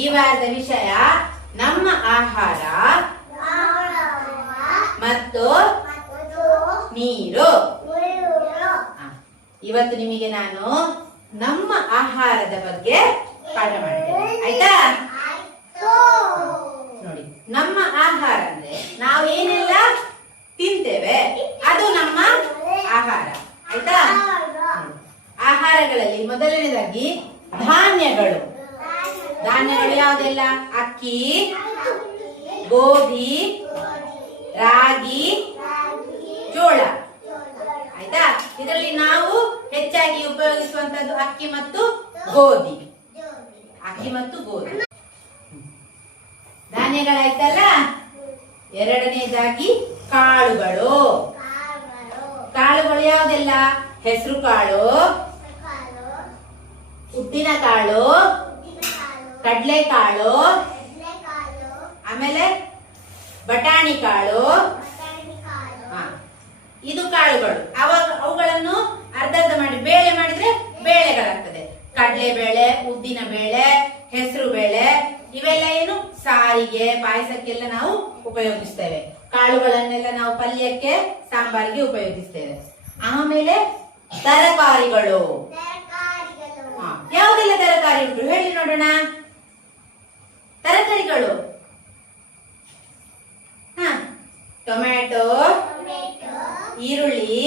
ಈ ವಾರದ ವಿಷಯ ನಮ್ಮ ಆಹಾರ ಮತ್ತು ನೀರು. ಇವತ್ತು ನಿಮಗೆ ನಾನು ನಮ್ಮ ಆಹಾರದ ಬಗ್ಗೆ ಪಾಠ ಮಾಡ್ತೇನೆ, ಆಯ್ತಾ? ನೋಡಿ, ನಮ್ಮ ಆಹಾರ ಅಂದ್ರೆ ನಾವು ಏನೆಲ್ಲ ತಿಂತೇವೆ ಅದು ನಮ್ಮ ಆಹಾರ, ಆಯ್ತಾ? ಆಹಾರಗಳಲ್ಲಿ ಮೊದಲನೇದಾಗಿ ಧಾನ್ಯಗಳು. ಧಾನ್ಯಗಳು ಯಾವುದೆಲ್ಲ? ಅಕ್ಕಿ, ಗೋಧಿ, ರಾಗಿ, ಜೋಳ, ಆಯ್ತಾ? ಇದರಲ್ಲಿ ನಾವು ಹೆಚ್ಚಾಗಿ ಉಪಯೋಗಿಸುವಂತದ್ದು ಅಕ್ಕಿ ಮತ್ತು ಗೋಧಿ. ಧಾನ್ಯಗಳಾಯ್ತಲ್ಲ. ಎರಡನೇದಾಗಿ ಕಾಳುಗಳು. ಕಾಳುಗಳು ಯಾವುದೆಲ್ಲ? ಹೆಸರು ಕಾಳು, ಉದ್ದಿನ ಕಾಳು, ಕಡ್ಲೆಕಾಳು, ಆಮೇಲೆ ಬಟಾಣಿ ಕಾಳು. ಇದು ಕಾಳುಗಳು. ಅವುಗಳನ್ನು ಅರ್ಧ ಮಾಡಿ ಬೇಳೆ ಮಾಡಿದ್ರೆ ಬೇಳೆಗಳಾಗ್ತದೆ. ಕಡ್ಲೆ ಬೇಳೆ, ಉದ್ದಿನ ಬೇಳೆ, ಹೆಸರು ಬೇಳೆ, ಇವೆಲ್ಲ ಏನು ಸಾರಿಗೆ, ಪಾಯಸಕ್ಕೆಲ್ಲ ನಾವು ಉಪಯೋಗಿಸ್ತೇವೆ. ಕಾಳುಗಳನ್ನೆಲ್ಲ ನಾವು ಪಲ್ಯಕ್ಕೆ, ಸಾಂಬಾರಿಗೆ ಉಪಯೋಗಿಸ್ತೇವೆ. ಆಮೇಲೆ ತರಕಾರಿಗಳು. ಯಾವುದೆಲ್ಲ ತರಕಾರಿ ಉಂಟು ಹೇಳಿ ನೋಡೋಣ. ತರಕಾರಿಗಳು: ಟೊಮ್ಯಾಟೊ, ಈರುಳ್ಳಿ,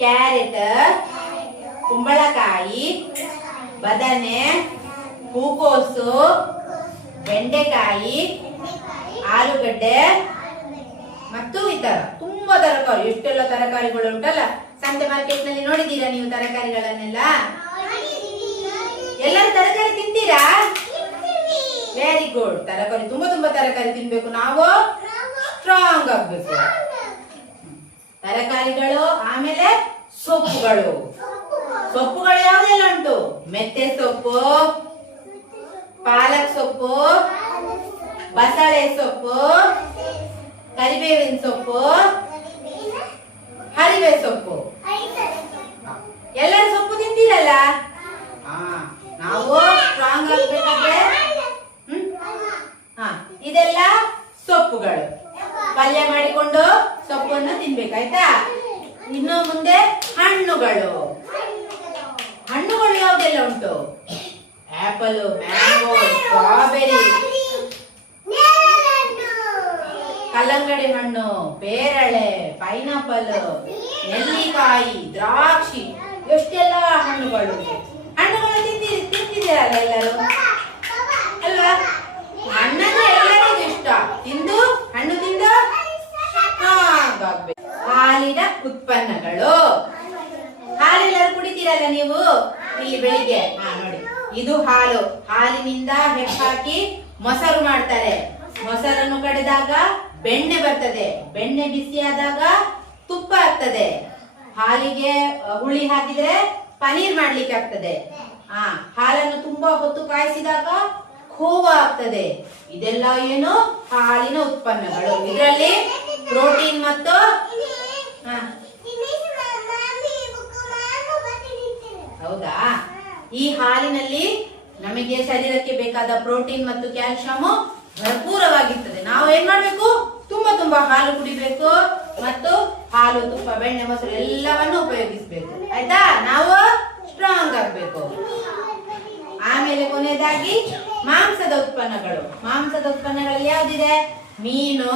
ಕ್ಯಾರೆಟ್, ಕುಂಬಳಕಾಯಿ, ಬದನೆ, ಹೂಕೋಸು, ಬೆಂಡೆಕಾಯಿ, ಆಲೂಗಡ್ಡೆ ಮತ್ತು ಇತರ ತುಂಬಾ ತರಕಾರಿ. ಎಷ್ಟೆಲ್ಲ ತರಕಾರಿಗಳು ಉಂಟಲ್ಲ. ಸಂತೆ ಮಾರ್ಕೆಟ್ ನಲ್ಲಿ ನೋಡಿದ್ದೀರಾ ನೀವು ತರಕಾರಿಗಳನ್ನೆಲ್ಲ? ಎಲ್ಲರೂ ತರಕಾರಿ ತಿಂತೀರಾ? Very good. ತರಕಾರಿ ತುಂಬಾ ತರಕಾರಿ ತಿನ್ಬೇಕು. ನಾವು ಸ್ಟ್ರಾಂಗ್ ಆಗ್ಬೇಕು. ತರಕಾರಿಗಳು. ಆಮೇಲೆ ಸೊಪ್ಪುಗಳು. ಸೊಪ್ಪುಗಳು ಯಾವುದೆಲ್ಲ ಉಂಟು? ಮೆಂತ್ಯ ಸೊಪ್ಪು, ಪಾಲಕ್ ಸೊಪ್ಪು, ಬಸಳೆ ಸೊಪ್ಪು, ಕರಿಬೇವಿನ ಸೊಪ್ಪು, ಹರಿವೆ ಸೊಪ್ಪು. ಎಲ್ಲರೂ ಸೊಪ್ಪು ತಿಂತೀರಲ್ಲ? ನಾವು ಸ್ಟ್ರಾಂಗ್ ಆಗ್ಬೇಕಾದ್ರೆ ಇದೆಲ್ಲ ಸೊಪ್ಪುಗಳು. ಪಲ್ಯ ಮಾಡಿಕೊಂಡು ಸೊಪ್ಪನ್ನು ತಿನ್ಬೇಕಾಯ್ತಾ? ಇನ್ನು ಮುಂದೆ ಹಣ್ಣುಗಳು. ಹಣ್ಣುಗಳು ಯಾವುದೆಲ್ಲ ಉಂಟು? ಆಪಲ್, ಮ್ಯಾಂಗೋ, ಸ್ಟ್ರಾಬೆರಿ, ಕಲ್ಲಂಗಡಿ ಹಣ್ಣು, ಪೇರಳೆ, ಪೈನಾಪಲ್, ನೆಲ್ಲಿಕಾಯಿ, ದ್ರಾಕ್ಷಿ, ಎಷ್ಟೆಲ್ಲ ಹಣ್ಣುಗಳು. ಹಣ್ಣುಗಳು ತಿಂತಿದ್ದೀರಲ್ಲ ಎಲ್ಲರೂ ಅಲ್ವಾ? ಹಣ್ಣಂದ್ರೆ ಎಲ್ಲರಿಗೂ ಇಷ್ಟ. ಹಣ್ಣು ತಿಂದು ಹಾಲಿನ ಉತ್ಪನ್ನಗಳು. ಹಾಲೆಲ್ಲರೂ ಕುಡಿತೀರಲ್ಲ ನೀವು ಇಲ್ಲಿ ಬೆಳಿಗ್ಗೆ? ನೋಡಿ, ಇದು ಹಾಲು. ಹಾಲಿನಿಂದ ಹೆಪ್ಪಾಕಿ ಮೊಸರು ಮಾಡ್ತಾರೆ. ಮೊಸರನ್ನು ಕಡೆದಾಗ ಬೆಣ್ಣೆ ಬರ್ತದೆ. ಬೆಣ್ಣೆ ಬಿಸಿಯಾದಾಗ ತುಪ್ಪ ಆಗ್ತದೆ. ಹಾಲಿಗೆ ಹುಳಿ ಹಾಕಿದ್ರೆ ಪನೀರ್ ಮಾಡ್ಲಿಕ್ಕೆ ಆಗ್ತದೆ. ಹಾಲನ್ನು ತುಂಬಾ ಹೊತ್ತು ಕಾಯಿಸಿದಾಗ ಖೋವಾ ಆಗ್ತದೆ. ಇದೆಲ್ಲ ಏನು? ಹಾಲಿನ ಉತ್ಪನ್ನಗಳು. ಇದರಲ್ಲಿ ಪ್ರೋಟೀನ್ ಮತ್ತು ಹೌದಾ? ಈ ಹಾಲಿನಲ್ಲಿ ನಮಗೆ ಶರೀರಕ್ಕೆ ಬೇಕಾದ ಪ್ರೋಟೀನ್ ಮತ್ತು ಕ್ಯಾಲ್ಸಿಯಂ ಭರಪೂರವಾಗಿರ್ತದೆ. ನಾವು ಏನ್ ಮಾಡ್ಬೇಕು? ತುಂಬಾ ಹಾಲು ಕುಡಿಬೇಕು ಮತ್ತು ಹಾಲು, ತುಪ್ಪ, ಬೆಣ್ಣೆ, ಮೊಸರು ಎಲ್ಲವನ್ನು ಉಪಯೋಗಿಸಬೇಕು, ಆಯ್ತಾ? ನಾವು ಸ್ಟ್ರಾಂಗ್ ಆಗ್ಬೇಕು. ಆಮೇಲೆ ಕೊನೆಯದಾಗಿ ಮಾಂಸದ ಉತ್ಪನ್ನಗಳು. ಮಾಂಸದ ಉತ್ಪನ್ನಗಳಲ್ಲಿ ಯಾವ್ದಿದೆ? ಮೀನು,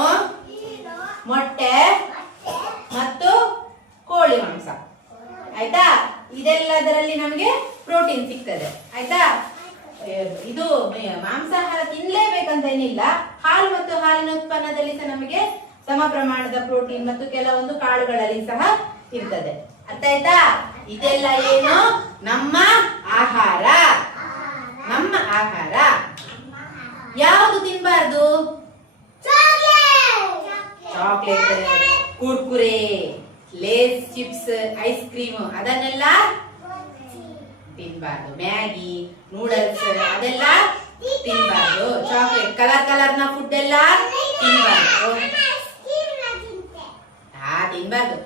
ಮೊಟ್ಟೆ ಮತ್ತು ಕೋಳಿ ಮಾಂಸ, ಆಯ್ತಾ? ಇದೆಲ್ಲದರಲ್ಲಿ ನಮಗೆ ಪ್ರೋಟೀನ್ ಸಿಗ್ತದೆ, ಆಯ್ತಾ? ಇದು ಮಾಂಸಾಹಾರ ತಿನ್ಲೇಬೇಕಂತ ಏನಿಲ್ಲ. ಹಾಲು ಮತ್ತು ಹಾಲಿನ ಉತ್ಪನ್ನದಲ್ಲಿ ಸಹ ನಮಗೆ ಸಮ ಪ್ರಮಾಣದ ಪ್ರೋಟೀನ್ ಮತ್ತು ಕೆಲವೊಂದು ಕಾಳುಗಳಲ್ಲಿ ಸಹ ಇರ್ತದೆ, ಅರ್ಥ ಆಯ್ತಾ? ಇದೆಲ್ಲ ಏನು? ನಮ್ಮ ಆಹಾರ. ನಮ್ಮ ಆಹಾರ. ಯಾವುದು ತಿನ್ಬಾರ್ದು? Chocolate, Kurkure, Lay's, chips, ice cream ಅದನ್ನೆಲ್ಲ ತಿನ್ಬಾರ್ದು. ಮ್ಯಾಗಿ, ನೂಡಲ್ಸ್ ಅದೆಲ್ಲ ತಿನ್ಬಾರ್ದು. ಚಾಕ್ಲೇಟ್, ಕಲರ್ ನ ಫುಡ್ ಎಲ್ಲ ತಿನ್ಬಾರ್ದು. ತಿನ್ಬಾರ್ದು.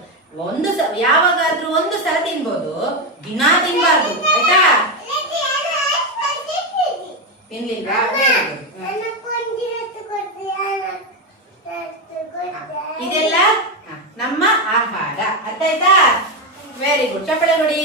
ಯಾವಾಗಾದ್ರೂ ಒಂದು ಸಲ ತಿನ್ಬೋದು, ದಿನಾ ತಿನ್ಬಾರ್ದು, ಆಯ್ತಾ? ತಿನ್ಲಿಲ್ವಾ? ಇದೆಲ್ಲ ನಮ್ಮ ಆಹಾರ. ಅರ್ಥ ಆಯ್ತಾ? Very good. ಚಪ್ಪಳೆ ಕೊಡಿ.